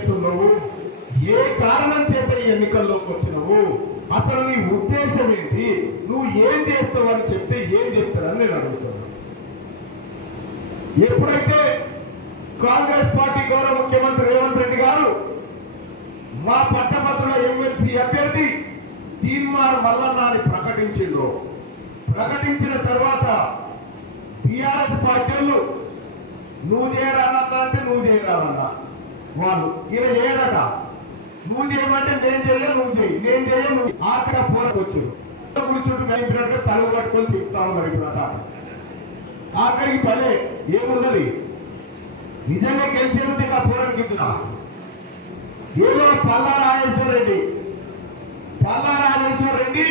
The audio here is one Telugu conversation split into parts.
చేస్తున్నావు? ఏ కారణం చేత ఈ ఎన్నికల్లోకి వచ్చినావు? అసలు నీ ఉద్దేశం ఏంటి? నువ్వు ఏం చేస్తావు అని చెప్తే ఏం చెప్తారని నేను అడుగుతున్నాను. ఎప్పుడైతే కాంగ్రెస్ పార్టీ గౌరవ ముఖ్యమంత్రి రేవంత్ రెడ్డి గారు మా పట్టభద్రుల ఎమ్మెల్సీ అభ్యర్థి తీన్మార్ మల్లన్నాని ప్రకటించిన తర్వాత టిఆర్ఎస్ పార్టీలు నువ్వు చేయరాదన్నా అంటే నువ్వు చేయరాదన్నా వాళ్ళు ఇలా చేయడట. నువ్వు చేయమంటే నేను చేయ, నువ్వు చేయి, నేను చేయ, నువ్వు ఆఖరి పోరకొచ్చు కూర్చుంటూ నైపునట్టుగా తల పట్టుకొని తిప్పుతాను. మరి ఇప్పుడు ఆఖరికి పనే ఏమున్నది? నిజంగా గెలిచేది ఆ పోరానికి ఏదో పల్లా రాజేశ్వర రెడ్డి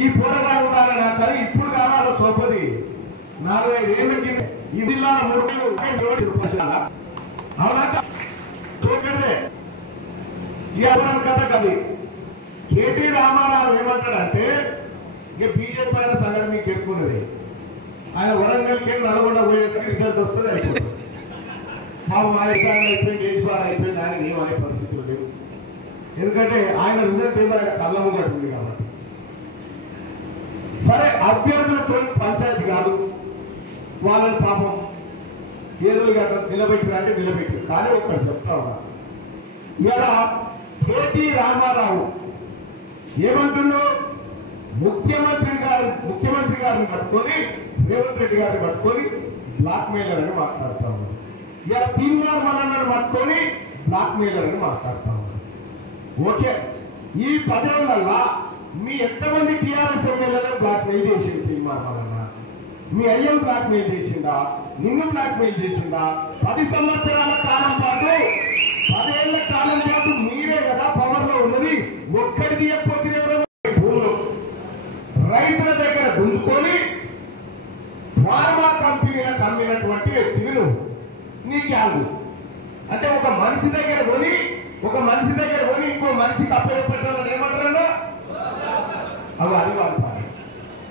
ఈ పోరాటాలు ఉండాలని కానీ ఇప్పుడు కావాలి సోపది 4-5 ఏళ్ళ కింద ఈ జిల్లా 3 రూపాయలు అవునా చూడండి. ఇక కథ కది కేటీ రామారావు ఏమంటాడంటే ఇక బీజేపీ ఆయన సంగతి మీకు ఎక్కున్నది. ఆయన వరంగల్కి నల్గొండ పోయేసరికి రిజల్ట్ వస్తుంది అయిపోతుంది. మాకు మా ఎగ్జామ్ అయిపోయింది, ఏజ్ బార్ అయిపోయింది, ఆయన ఏమనే పరిస్థితులు లేవు. ఎందుకంటే ఆయన రిజల్ట్ ఏమో ఆయన కళ్ళ ముంగట ఉంది కాబట్టి. సరే అభ్యర్థులతో పంచాయతీ కాదు, వాళ్ళని పాపం ఏదో నిలబెట్టారంటే నిలబెట్టారు. కానీ ఒకటి చెప్తా ఉన్నా, ఇలా కేటీ రామారావు ఏమంటున్నావు? ముఖ్యమంత్రి గారిని పట్టుకొని రేవంత్ రెడ్డి గారిని పట్టుకొని బ్లాక్ మెయిలర్ అని మాట్లాడుతా ఉన్నారు. ఇలా తీన్మార్ మల్లన్నని పట్టుకొని బ్లాక్ మెయిలర్ అని మాట్లాడుతా ఉన్నారు. ఓకే, ఈ 10 ఏళ్లలో మీ ఎంతమంది టీఆర్ఎస్ ఎమ్మెల్యేలను బ్లాక్ మెయిల్ చేసింది? తీన్మార్ మల్లన్న మీ అయ్యం బ్లాక్ మెయిల్ చేసిందా? నిన్ను బ్లాక్ మెయిల్ చేసిందా? 10 సంవత్సరాల కాలం పాటు 10 ఏళ్ల కాలం పాటు మీరే కదా పవర్ లో ఉన్నది. ఒక్కడిది ఎప్పటి భూములు రైతుల దగ్గర గుంజుకొని ఫార్మా కంపెనీలకు అమ్మినటువంటి వ్యక్తివి నువ్వు. నీ గ్యాంగు అంటే ఒక మనిషి దగ్గర కొని ఇంకో మనిషికి అప్పచెప్పేటోళ్ళని ఏమంటారన్నా? అది వాళ్ళ పని.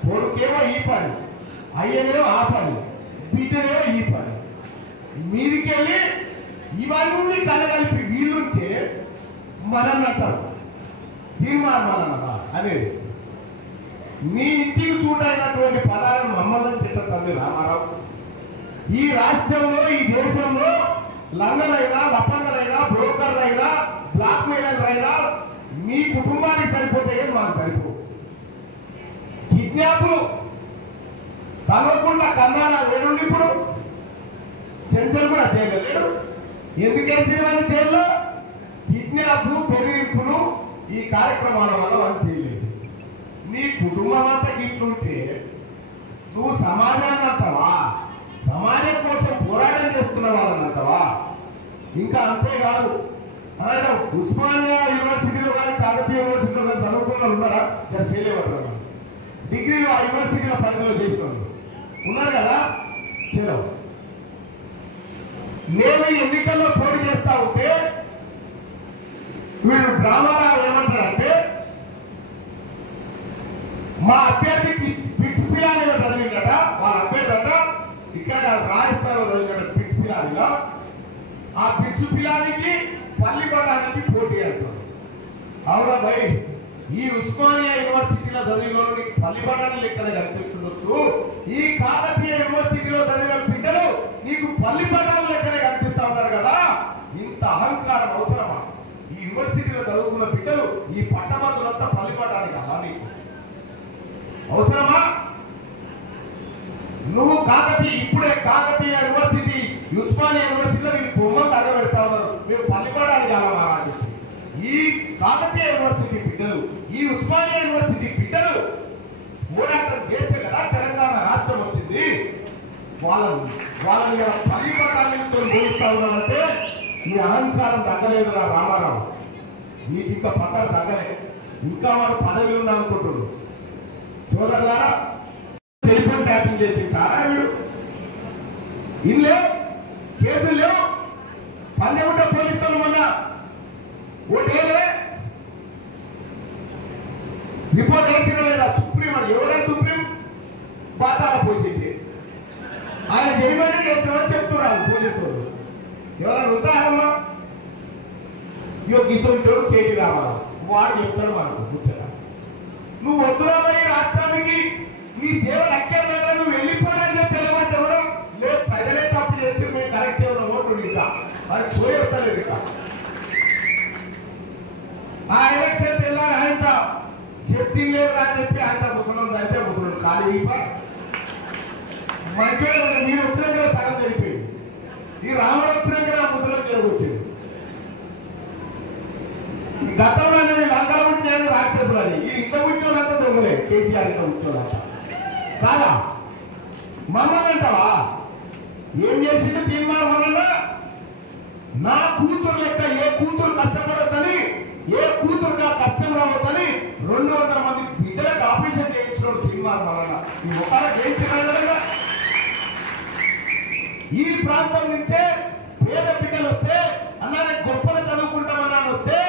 కొడుకేమో ఈ పని, అయ్యనేమో ఆ పని, బిడ్డనేమో ఈ పని. మీదికెళ్ళి ఇవన్నీ కలగలిపి వీళ్ళుంటే మనల్ని అంటారు తీర్మానం మనరా అనేది. మీ ఇంటికి చూడైనటువంటి పదాలను మమ్మల్ని తిట్టండి రామారావు. ఈ రాష్ట్రంలో ఈ దేశంలో లంగలైనా లపంగలైనా బ్రోకర్లైనా బ్లాక్ మెయిలర్లైనా మీ కుటుంబానికి సరిపోతాయి, మాకు సరిపో. కిడ్నాప్ తలవకుండా కన్నారా వేరుండి ఇప్పుడు చెంచలు కూడా చేయలేదు. ఎందుకేసిన వారి జైల్లో కిడ్నాప్ బెదిరింపులు ఈ కార్యక్రమాల వల్ల వాళ్ళు చేయలేదు. నీ కుటుంబం అంతా ఇట్లుంటే నువ్వు సమాజాన్ని అంటావా? సమాజం కోసం పోరాటం చేస్తున్న వాళ్ళని అంటావా? ఇంకా అంతేకాదు, అలాగే ఉస్మానియా యూనివర్సిటీలో కానీ కాకతీయ యూనివర్సిటీలో కానీ చదువుకున్న వాళ్ళు ఉన్నారా? చేయలేమంటారు. డిగ్రీలు ఆ యూనివర్సిటీల పరిధిలో చేసిన వాళ్ళు ఉన్నారు కదా. చలో, నేను ఎన్నికల్లో పోటీ చేస్తా ఉంటే వీళ్ళు డ్రామారావు ఏమంటారంటే మా అభ్యర్థి పిట్స్ పిలానీలో చదివిందట, వాళ్ళ అభ్యర్థి అట ఇక్కడ రాజస్థాన్లో చదివినట పిట్స్ పిలానీలో. ఆ పిట్స్ పిలానికి పల్లిపడానికి పోటీ అంటారు. అవునా భయ్, ఈ ఉస్మానియా యూనివర్సిటీలో చదివిన పల్లిపడానికి లెక్కన కనిపిస్తుండొచ్చు, ఈ కాకతీయ యూనివర్సిటీలో చదివిన బిడ్డలు నీకు పల్లిపటాలు లెక్కనే కనిపిస్తా ఉన్నారు కదా. ఇంత అహంకారం అవసరమా? ఈ యూనివర్సిటీలో చదువుకున్న బిడ్డలు ఈ పట్టభద్రులంతా పల్లిపటానికి అలా నీకు అవసరమా? నువ్వు ఇప్పుడే కాకతీయ యూనివర్సిటీ ఉస్మానియా యూనివర్సిటీలో నీకు బొమ్మలు తగ్గబెడతా ఉన్నారు. మేము పల్లిపటానికి కావాలా అని చెప్పి ఈ కాకతీయ యూనివర్సిటీ బిడ్డలు ఈ ఉస్మానియా యూనివర్సిటీ బిడ్డలు పోరాటం చేస్తే కదా తెలంగాణ రాష్ట్రం వచ్చింది. వాళ్ళని పల్లిపటాలతో పోలుస్తా ఉన్నారంటే ఈ అహంకారం తగ్గలేదు రా రామారావు. నీకు ఇంకా పక్కన తగ్గలే, ఇంకా వాడు పదవి ఉండాలనుకుంటున్నారు. సోదరులారా, టెలిఫోన్ ట్యాపింగ్ చేసి వీడు ఇల్లే కేసులు లేవు. పంజగుట్ట పోలీసులు మొన్న ఓటేలే రిపోర్ట్ వేసిన లేదా సుప్రీం అని ఎవరే సుప్రీం పాతాల పోసింది. ఆయన జైలు చేస్తామని చెప్తున్నారు పోలీసులు. ఎవరైనా ఉంటారమ్మా? ఇగో గిసోంటోడు కేటీ రామారావు వాడు చెప్తాడు మనకు ముచ్చట. నువ్వు వద్దురాబోయే రాష్ట్రానికి నీ సేవలు అక్కేదా నువ్వు వెళ్ళిపోయాలని చెప్పి వెళ్ళమంటే కూడా లేదు, ప్రజలే తప్పు చేసి మేము కరెక్ట్ ఏమన్నా ఓటు ఇంకా వాడికి సోయ వస్తలేదు. ఇక ఆ ఎలక్షన్ వెళ్ళారు, ఆయన చెప్పింది లేదు అని చెప్పి ఆయన ముసలం అయితే ముసలుడు ఖాళీ మంచిగా మీరు వచ్చినాక సగం జరిపోయింది. ఈ రాముడు వచ్చినాక నా ముసలం జరగొచ్చింది. గతంలో నేను లంగా పుట్టిన రాక్షసులు అని ఈ ఇంట్లో పుట్టినంతా దొంగలే. కేసీఆర్ ఇంట్లో పుట్టినంత కాదా మమ్మల్ని అంటావా? ఏం చేసింది తీర్మానం వలన నా కూతురు లెక్క ఏ కూతురు కష్టపడద్దని, ఏ కూతురుగా కష్టం రావద్దని 200 మంది బిడ్డలకు ఆపరేషన్ చేయించినోడు తీర్మానం వలన. ఈ ఒకళ్ళ చేయించిన ఈ ప్రాంతం నుంచే పేద బిడ్డలు వస్తే అన్నానే గొప్పలు చదువుకుంటామన్నాను వస్తే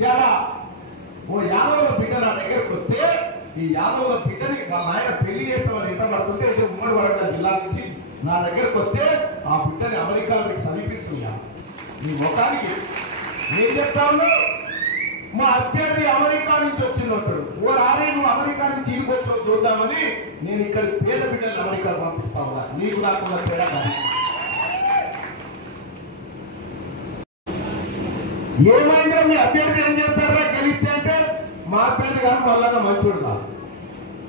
ఇలా ఓ యాదవుల బిడ్డ నా దగ్గరకు వస్తే ఈ యాదవుల బిడ్డని వాళ్ళ ఆయన పెళ్లి చేస్తామని ఎంత పడుతుంటే అయితే ఉమ్మడి వరంగల్ జిల్లా నుంచి నా దగ్గరకు వస్తే ఆ బిడ్డని అమెరికాలో పెట్టి సమీపిస్తున్నా. నీ ముఖానికి ఏం చెప్తా ఉన్నావు? మా అభ్యర్థి అమెరికా నుంచి వచ్చినప్పుడు ఓ రానే నువ్వు అమెరికా నుంచి ఇంటికి వచ్చిన చూద్దామని నేను ఇక్కడ పేద బిడ్డలు అమెరికాలో పంపిస్తా ఉన్నా. నీకు కాకుండా తేడా కాదు. ఏమైనా మీ అభ్యర్థి ఏం చేస్తారా గెలిస్తే అంటే మా అభ్యర్థి కాదు మళ్ళా మంచోడు కాదు.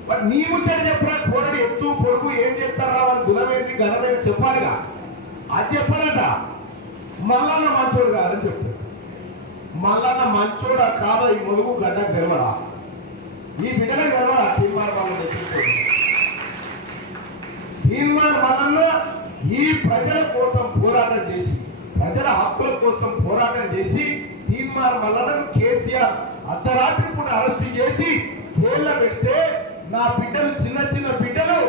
బట్ నీ ముచ్చట చెప్పరా కోడలు ఎత్తు పొడుగు ఏం చేస్తారా వాళ్ళు గుణమేంటి ఘనమేంటి చెప్పాలిగా. అది చెప్పాలంట మల్లన్న మంచోడు కాదని చెప్తాడు. మల్లన్న మంచోడా కాదా ఈ మొదుగు గడ్డ గెలవడా? ఈ బిడ్డలకు గెలవడా? తీర్మానం వల్ల తీర్మానం వలన ఈ ప్రజల కోసం పోరాటం చేసి ప్రజల హక్కుల కోసం పోరాటం చేసి తీర్మానం వలన కేసీఆర్ అర్ధరాత్రి పూట అరెస్ట్ చేసి జైల్లో పెడితే నా బిడ్డలు చిన్న చిన్న బిడ్డలు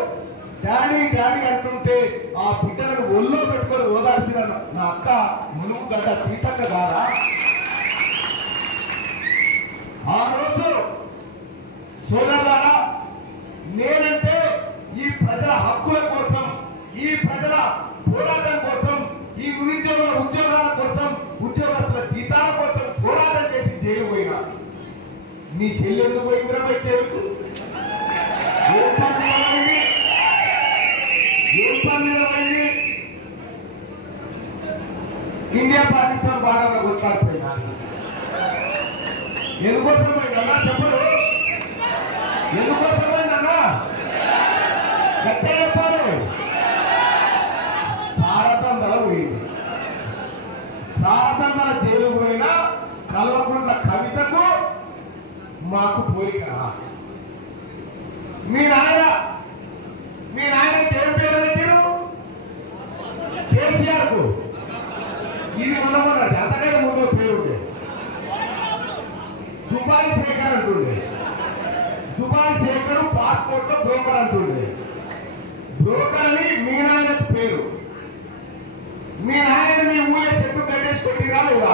డాడీ డాడీ అంటుంటే ఆ బిడ్డలను ఒళ్ళో పెట్టుకొని ఓదార్చిన నా అక్క మునుగు గడ్డ సీతక్క గారా? ఆ రోజు సోదరులారా నేనంటే ఈ ప్రజల హక్కుల కోసం, ఈ ప్రజల పోరాటం కోసం, ఈ నిరుద్యోగుల ఉద్యోగాల కోసం, ఉద్యోగస్తుల జీతాల కోసం పోరాటం చేసి జైలు పోయినా. నీ చెల్లి ఎందుకు పోయిందిరా పై జైలుకు? ఇండియా పాకిస్తాన్ బార్డర్లో కొట్లాడిపోయినా. ఎందుకోసం పోయిందన్నా చెప్పరు? ఎందుకోసం పోయిందన్నా గట్ట చెప్పాలి. సారథందల పోయింది. సారథందల జైలు పోయినా కల్వకుంట్ల కవితకు మాకు పోలికరా? మీ నాయనకి ఏం పేరు పెట్టారు? కేసీఆర్ కు. ఇది ఉండమన్నట్టు అంతకంటే ముందు పేరు ఉండే దుబాయ్ శేఖర్ అంటుండే. దుబాయ్ శేఖర్ పాస్పోర్ట్ లో బ్రోకర్ అంటుండే. బ్రోకర్ అని మీ నాయనకు పేరు. మీ నాయన మీ ఊళ్ళో చెట్టు కట్టేసి కొట్టిరా లేదా?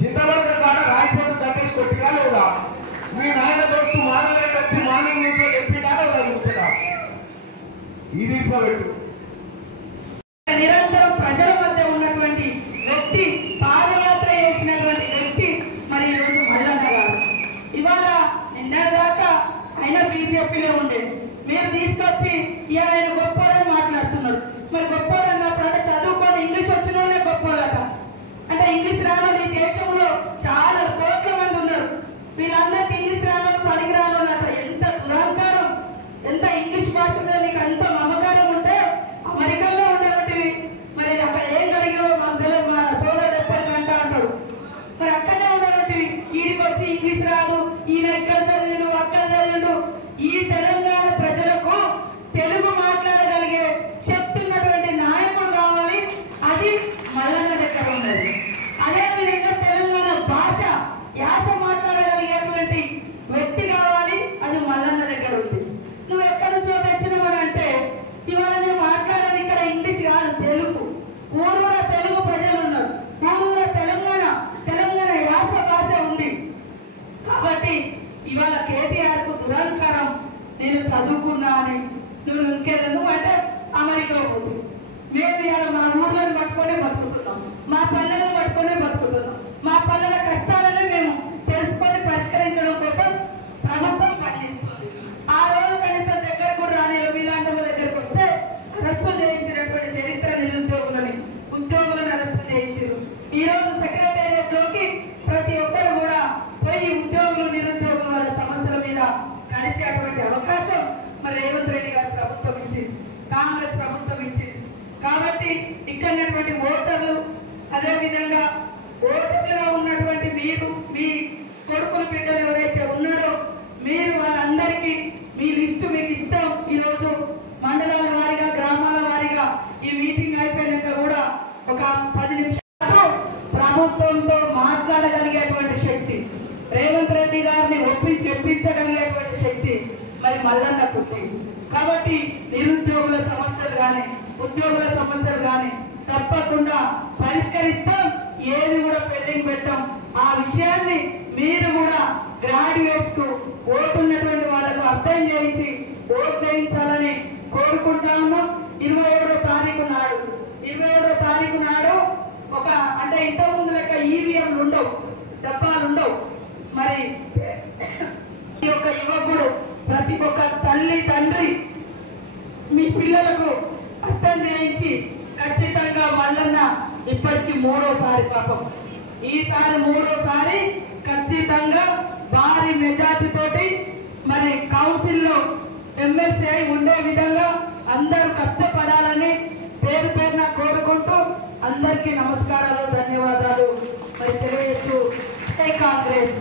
చింతవర్గ కాడ రాయి చెట్టు కట్టేసి కొట్టిరా లేదా? మీ నాయన దోస్తు మానవులు వచ్చి మానవ న్యూస్లో చెప్పినా లేదా? ముచ్చట ఇది పెట్టు. నిరంతరం ప్రజల మధ్య ఉన్నటువంటి వ్యక్తి, పాదయాత్ర చేసినటువంటి వ్యక్తి మరి ఈరోజు మల్లన్న గారు. ఇవాళ నిన్నటిదాకా ఆయన బీజేపీలో ఉండే, మీరు తీసుకొచ్చి ఇవాళ ఆయన గొప్పవాళ్ళని మాట్లాడుతున్నారు. మరి గొప్పవాళ్ళు అన్నప్పుడు అంటే చదువుకొని ఇంగ్లీష్ వచ్చిన వాళ్ళే గొప్పవాళ్ళట. అంటే ఇంగ్లీష్ రాని ఈ దేశంలో చాలా కోట్ల మంది ఉన్నారు. వీళ్ళందరికీ ఇంగ్లీష్ రాని పనికి రాని వాళ్ళట. ఎంత దురహంకారం! ఎంత ఇంగ్లీష్ భాష మీద నీకు అంత మమకారం ఉంటే అమెరికాలో ఉండేటివి మరి అక్కడ ఏం కలిగావో మాకు తెలియదు. మా సోదరుడు ఎప్పటికంట అంటాడు. మరి అక్కడనే ఉండేటివి వీడికి వచ్చి ఇంగ్లీష్ రాదు, ఈయన ఇక్కడ చదివిండు అక్కడ చదివిండు. ఈ తెలంగాణ ప్రజలకు తెలుగు మాట్లాడగలిగే అదేవిధంగా ఓటర్లుగా ఉన్నటువంటి మీరు, మీ కొడుకుల బిడ్డలు ఎవరైతే ఉన్నారో మీరు వాళ్ళందరికీ మీ లిస్టు మీకు ఇస్తాం. ఈరోజు మండలాల వారీగా, గ్రామాల వారీగా ఈ మీటింగ్ అయిపోయాక కూడా ఒక 10 నిమిషాలు ప్రభుత్వంతో మాట్లాడగలిగేటువంటి శక్తి, రేవంత్ రెడ్డి గారిని ఒప్పించగలిగేటువంటి శక్తి మరి మల్లన్నకు ఉంది. కాబట్టి నిరుద్యోగుల సమస్యలు కానీ, ఉద్యోగుల సమస్యలు కానీ తప్పకుండా పరిష్కరిస్తాం. ఏది కూడా పెండింగ్ పెట్టాం. ఆ విషయాన్ని మీరు కూడా గ్రాడ్యుయేట్స్ కు ఓటున్నటువంటి వాళ్ళకు అర్థం చేయించి ఓటు వేయించాలని కోరుకుంటా ఉన్నాం. 27వ తారీఖు నాడు ఒక అంటే ఇంతకుముందు లెక్క ఈవీఎంలు ఉండవు, డబ్బాలు ఉండవు. మరి ఈ యొక్క యువకుడు, ప్రతి ఒక్క తల్లి తండ్రి మీ పిల్లలకు అర్థం చేయించి ఖచ్చితంగా మల్లన్న ఇప్పటికి 3వసారి పాపం, ఈసారి 3వసారి ఖచ్చితంగా భారీ మెజార్టీ తోటి మరి కౌన్సిల్లో ఎమ్మెల్సీ ఉండే విధంగా అందరూ కష్టపడాలని పేరు పేరున కోరుకుంటూ అందరికీ నమస్కారాలు, ధన్యవాదాలు మరి తెలియజేస్తూ కాంగ్రెస్.